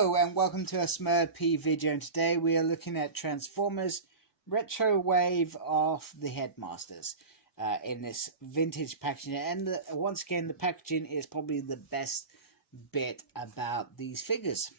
Hello and welcome to a Smurp video, and today we are looking at Transformers Retro Wave of the Headmasters in this vintage packaging. And once again, the packaging is probably the best bit about these figures,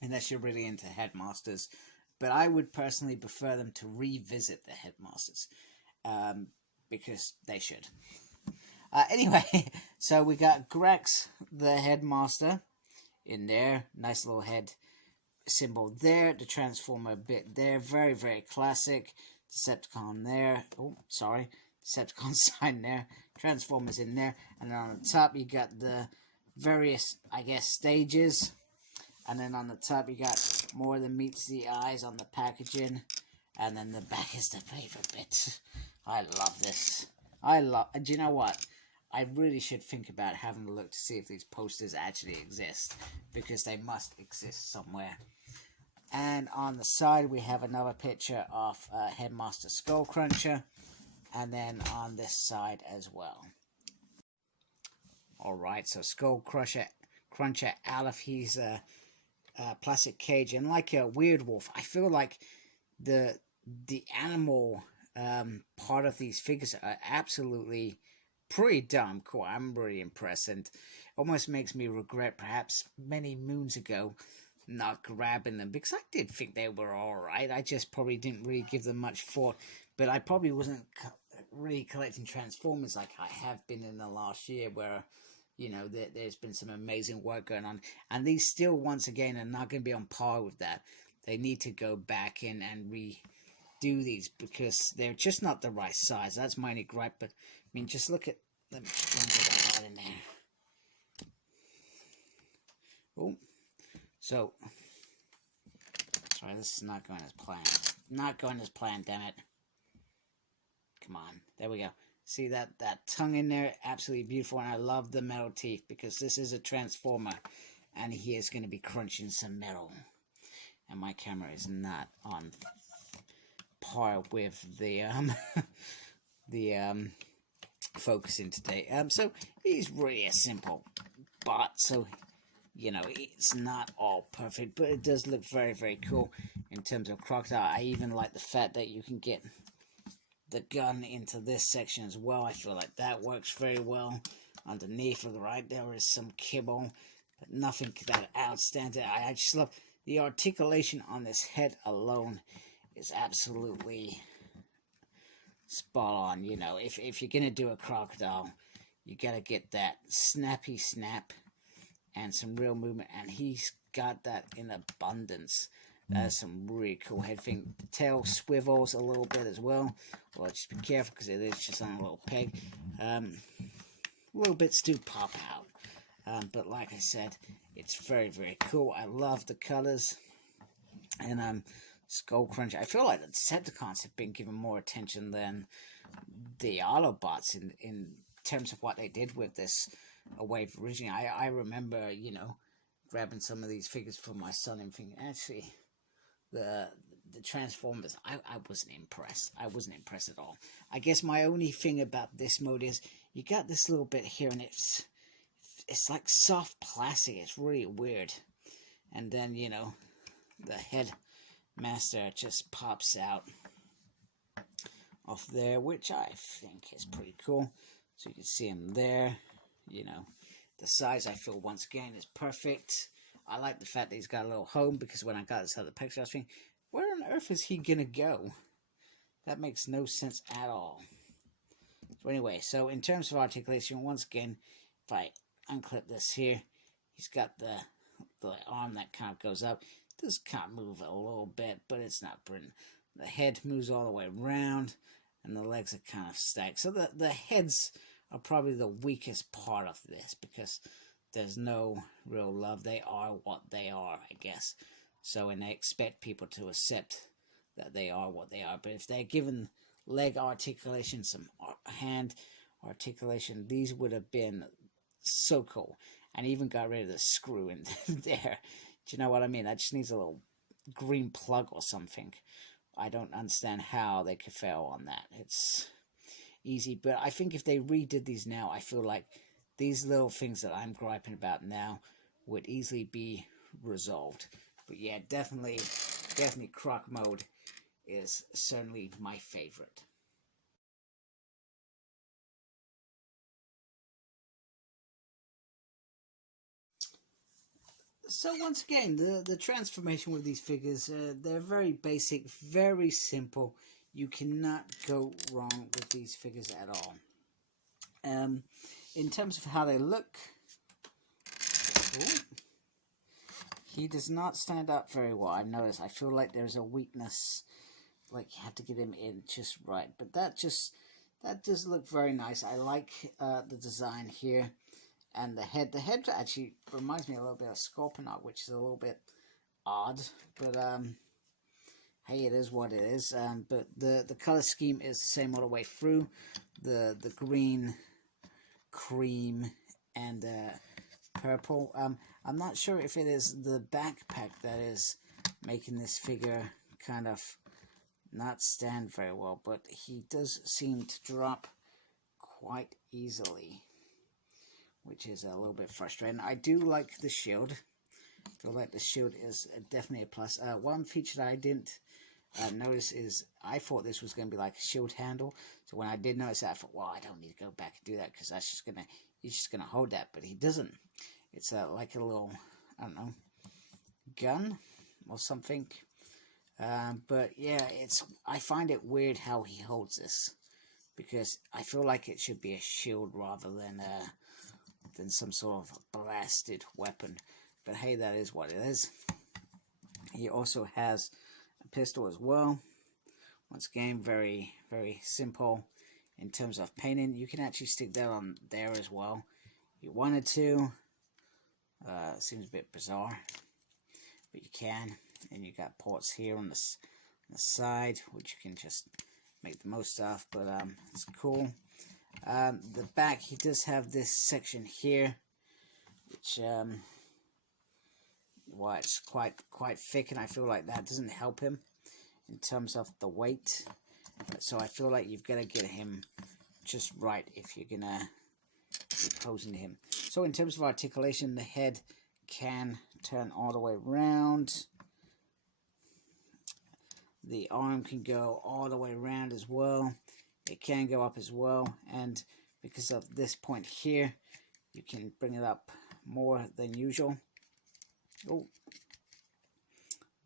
unless you're really into Headmasters. But I would personally prefer them to revisit the Headmasters because they should. Anyway, so we got Grex the Headmaster in there, nice little head symbol there, the Transformer bit there, very, very classic. Decepticon there, oh, sorry, Decepticon sign there, Transformers in there, and then on the top you got the various, I guess, stages, and then on the top you got more than meets the eyes on the packaging, and then the back is the favorite bit. I love this. And you know what? I really should think about having a look to see if these posters actually exist, because they must exist somewhere. And on the side we have another picture of Headmaster Skullcruncher, and then on this side as well. Alright, so Skullcruncher out of his plastic cage, and like a Weird Wolf, I feel like the animal part of these figures are absolutely pretty damn cool. I'm really impressed, and almost makes me regret perhaps many moons ago not grabbing them, because I did think they were alright. I just probably didn't really give them much thought, but I probably wasn't really collecting Transformers like I have been in the last year, where, you know, there's been some amazing work going on, and these still, once again, are not going to be on par with that. They need to go back in and redo these, because they're just not the right size. That's my only gripe. But I mean, just look at, let me get that in there. Oh, so sorry, this is not going as planned. Not going as planned, damn it. Come on, there we go. See that tongue in there? Absolutely beautiful, and I love the metal teeth, because this is a Transformer, and he is going to be crunching some metal. And my camera is not on par with the focusing today. So he's really a simple bot, so you know, it's not all perfect, but it does look very, very cool in terms of Crocodile. I even like the fact that you can get the gun into this section as well. I feel like that works very well. Underneath, look, right there is some kibble, but nothing that outstanding. I just love the articulation on this head alone. Is absolutely spot on. You know, if you're gonna do a crocodile, you gotta get that snappy snap and some real movement, and he's got that in abundance. That's some really cool head thing. The tail swivels a little bit as well. Well, just be careful, because it is just on a little peg. Little bits do pop out, but like I said, it's very, very cool. I love the colors, and Skullcruncher. I feel like the Decepticons have been given more attention than the Autobots in terms of what they did with this wave originally. I remember, you know, grabbing some of these figures for my son and thinking, actually, the Transformers, I wasn't impressed. I wasn't impressed at all. I guess my only thing about this mode is you got this little bit here, and it's like soft plastic. It's really weird. And then, you know, the Headmaster just pops out off there, which I think is pretty cool. So you can see him there. You know, the size, I feel, once again, is perfect. I like the fact that he's got a little home, because when I got this other picture, I was thinking, where on earth is he gonna go? That makes no sense at all. So anyway, so in terms of articulation, once again, if I unclip this here, he's got the arm that kind of goes up. It does kind of move a little bit, but it's not brilliant. The head moves all the way around, and the legs are kind of stacked. So the heads are probably the weakest part of this, because there's no real love. They are what they are, I guess. So, and they expect people to accept that they are what they are. But if they're given leg articulation, some hand articulation, these would have been so cool. And even got rid of the screw in there. Do you know what I mean? That just needs a little green plug or something. I don't understand how they could fail on that. It's easy, but I think if they redid these now, I feel like these little things that I'm griping about now would easily be resolved. But yeah, definitely croc mode is certainly my favorite. So once again, the transformation with these figures, they're very basic, very simple. You cannot go wrong with these figures at all. In terms of how they look, ooh, he does not stand up very well. I've noticed. I feel like there's a weakness, like you have to get him in just right. But that does look very nice. I like the design here. And the head actually reminds me a little bit of Skullcruncher, which is a little bit odd, but hey, it is what it is. But the color scheme is the same all the way through. The green, cream, and purple. I'm not sure if it is the backpack that is making this figure kind of not stand very well, but he does seem to drop quite easily, which is a little bit frustrating. I do like the shield. I feel like the shield is definitely a plus. One feature that I didn't notice is I thought this was going to be like a shield handle. So when I did notice that, I thought, well, I don't need to go back and do that because he's just gonna hold that, but he doesn't. It's like a little, I don't know, gun or something. But yeah, I find it weird how he holds this, because I feel like it should be a shield rather than some sort of blasted weapon. But hey, that is what it is. He also has a pistol as well. Once again, very, very simple in terms of painting. You can actually stick that on there as well if you wanted to. Seems a bit bizarre, but you can. And you got ports here on the side, which you can just make the most of, but it's cool. The back, he does have this section here, which well, it's quite thick, and I feel like that doesn't help him in terms of the weight. So I feel like you've got to get him just right if you're gonna be posing him. So in terms of articulation, the head can turn all the way around. The arm can go all the way around as well. It can go up as well, and because of this point here, you can bring it up more than usual. Oh,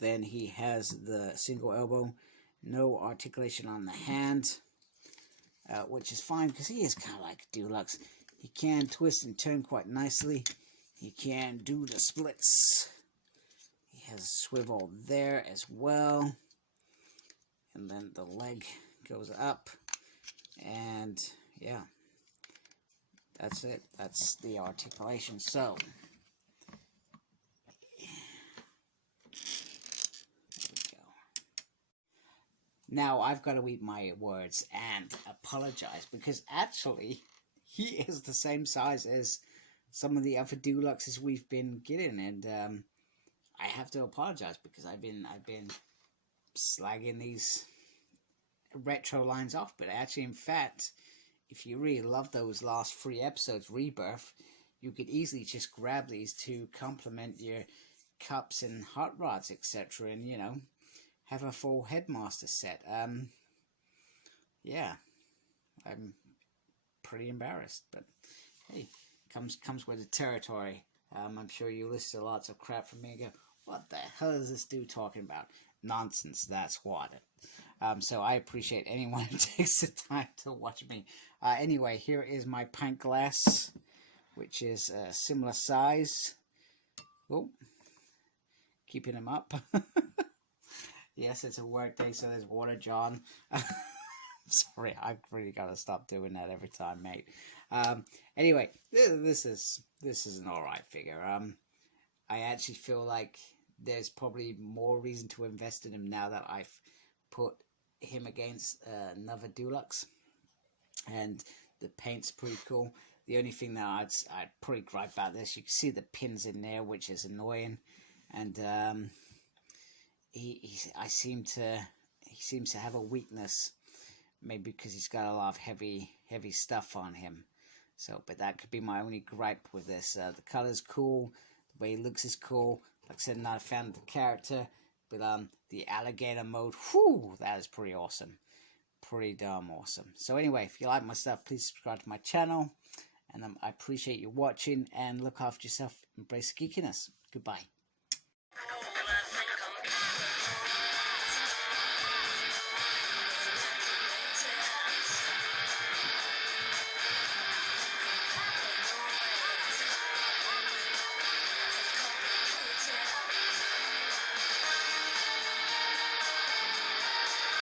then he has the single elbow, no articulation on the hand, which is fine because he is kind of like Deluxe. He can twist and turn quite nicely. He can do the splits. He has a swivel there as well. And then the leg goes up, and yeah, that's it. That's the articulation. So there we go. Now I've got to eat my words and apologize, because actually he is the same size as some of the other Deluxes we've been getting, and I have to apologize because I've been slagging these retro lines off, but actually, in fact, if you really love those last 3 episodes, Rebirth, you could easily just grab these to complement your cups and hot rods, etc., and, you know, have a full Headmaster set. Yeah, I'm pretty embarrassed, but hey, comes with the territory. I'm sure you listen to lots of crap from me and go, what the hell is this dude talking about? Nonsense, that's what. So I appreciate anyone who takes the time to watch me. Anyway, here is my pint glass, which is a similar size. Oh, keeping him up. Yes, it's a work day, so there's water, John. Sorry, I've really got to stop doing that every time, mate. Anyway, this is an alright figure. I actually feel like there's probably more reason to invest in him now that I've put him against another Deluxe, and the paint's pretty cool. The only thing that I'd pretty gripe about this, you can see the pins in there, which is annoying, and he seems to have a weakness, maybe because he's got a lot of heavy stuff on him. So, but that could be my only gripe with this. The color's cool, the way he looks is cool. Like I said, not a fan of the character, but the alligator mode, whew, that is pretty awesome. Pretty damn awesome. So anyway, if you like my stuff, please subscribe to my channel. And I appreciate you watching, and look after yourself. Embrace geekiness. Goodbye.